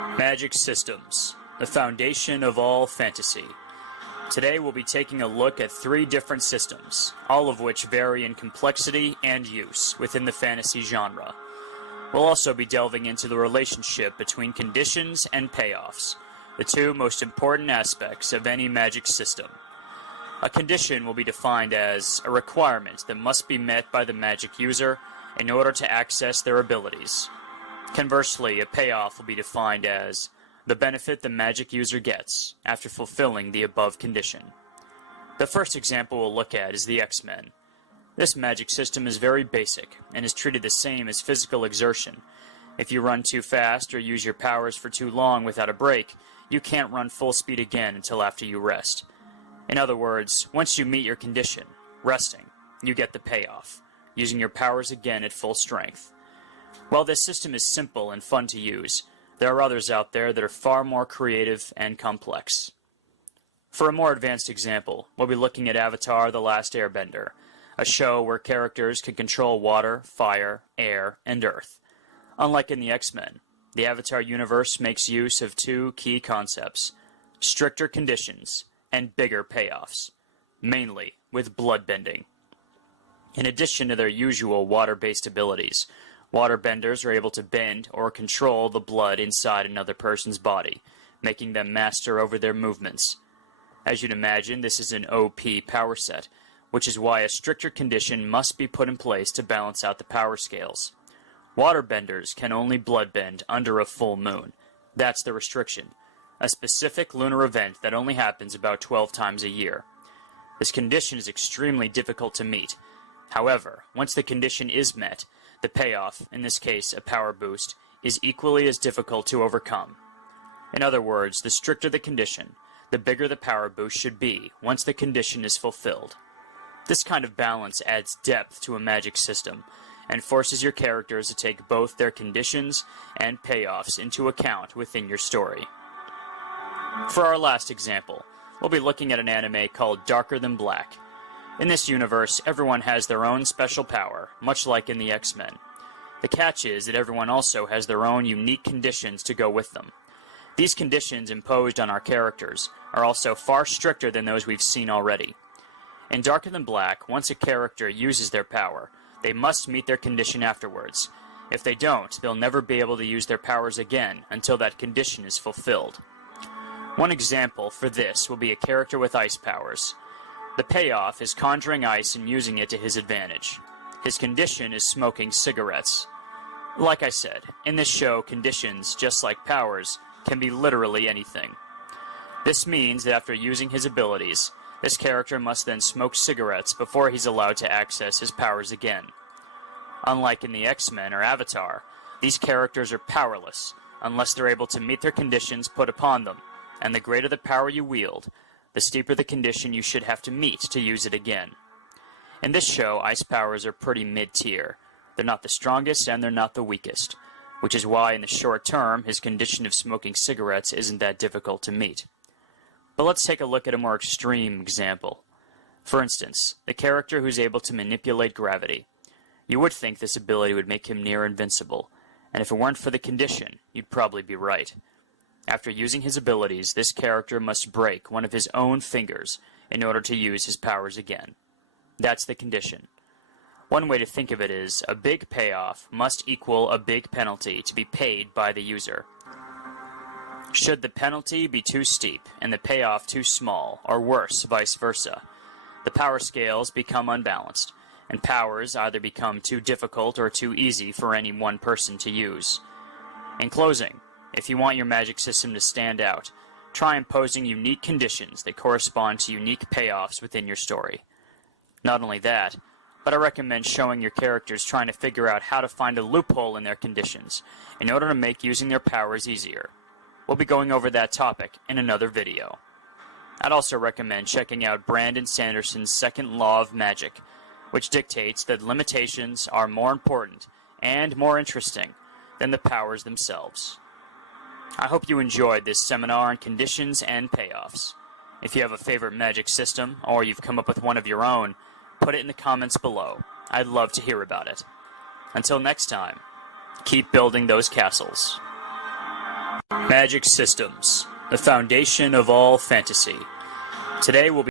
Magic systems, the foundation of all fantasy. Today we'll be taking a look at 3 different systems, all of which vary in complexity and use within the fantasy genre. We'll also be delving into the relationship between conditions and payoffs, the 2 most important aspects of any magic system. A condition will be defined as a requirement that must be met by the magic user in order to access their abilities. Conversely, a payoff will be defined as the benefit the magic user gets after fulfilling the above condition. The first example we'll look at is the X-Men. This magic system is very basic and is treated the same as physical exertion. If you run too fast or use your powers for too long without a break, you can't run full speed again until after you rest. In other words, once you meet your condition, resting, you get the payoff, using your powers again at full strength. While this system is simple and fun to use, there are others out there that are far more creative and complex. For a more advanced example, we'll be looking at Avatar: The Last Airbender, a show where characters can control water, fire, air, and earth. Unlike in the X-Men, the Avatar universe makes use of 2 key concepts: stricter conditions and bigger payoffs, mainly with bloodbending. In addition to their usual water-based abilities, waterbenders are able to bend or control the blood inside another person's body, making them master over their movements. As you'd imagine, this is an OP power set, which is why a stricter condition must be put in place to balance out the power scales. Waterbenders can only bloodbend under a full moon. That's the restriction, a specific lunar event that only happens about 12 times a year. This condition is extremely difficult to meet. However, once the condition is met, the payoff, in this case a power boost, is equally as difficult to overcome. In other words, the stricter the condition, the bigger the power boost should be once the condition is fulfilled. This kind of balance adds depth to a magic system, and forces your characters to take both their conditions and payoffs into account within your story. For our last example, we'll be looking at an anime called Darker Than Black. In this universe, everyone has their own special power, much like in the X-Men. The catch is that everyone also has their own unique conditions to go with them. These conditions imposed on our characters are also far stricter than those we've seen already. In Darker Than Black, once a character uses their power, they must meet their condition afterwards. If they don't, they'll never be able to use their powers again until that condition is fulfilled. One example for this will be a character with ice powers. The payoff is conjuring ice and using it to his advantage. His condition is smoking cigarettes. Like I said, in this show, conditions, just like powers, can be literally anything. This means that after using his abilities, this character must then smoke cigarettes before he's allowed to access his powers again. Unlike in the X-Men or Avatar, these characters are powerless unless they're able to meet their conditions put upon them, and the greater the power you wield, the steeper the condition you should have to meet to use it again. In this show, ice powers are pretty mid-tier. They're not the strongest and they're not the weakest, which is why in the short term his condition of smoking cigarettes isn't that difficult to meet. But let's take a look at a more extreme example. For instance, the character who's able to manipulate gravity. You would think this ability would make him near invincible, and if it weren't for the condition, you'd probably be right. After using his abilities, this character must break one of his own fingers in order to use his powers again. That's the condition. One way to think of it is, a big payoff must equal a big penalty to be paid by the user. Should the penalty be too steep and the payoff too small, or worse, vice versa, the power scales become unbalanced, and powers either become too difficult or too easy for any one person to use. In closing, if you want your magic system to stand out, try imposing unique conditions that correspond to unique payoffs within your story. Not only that, but I recommend showing your characters trying to figure out how to find a loophole in their conditions in order to make using their powers easier. We'll be going over that topic in another video. I'd also recommend checking out Brandon Sanderson's Second Law of Magic, which dictates that limitations are more important and more interesting than the powers themselves. I hope you enjoyed this seminar on conditions and payoffs. If you have a favorite magic system, or you've come up with one of your own, put it in the comments below. I'd love to hear about it. Until next time, keep building those castles. Magic systems, the foundation of all fantasy. Today we'll be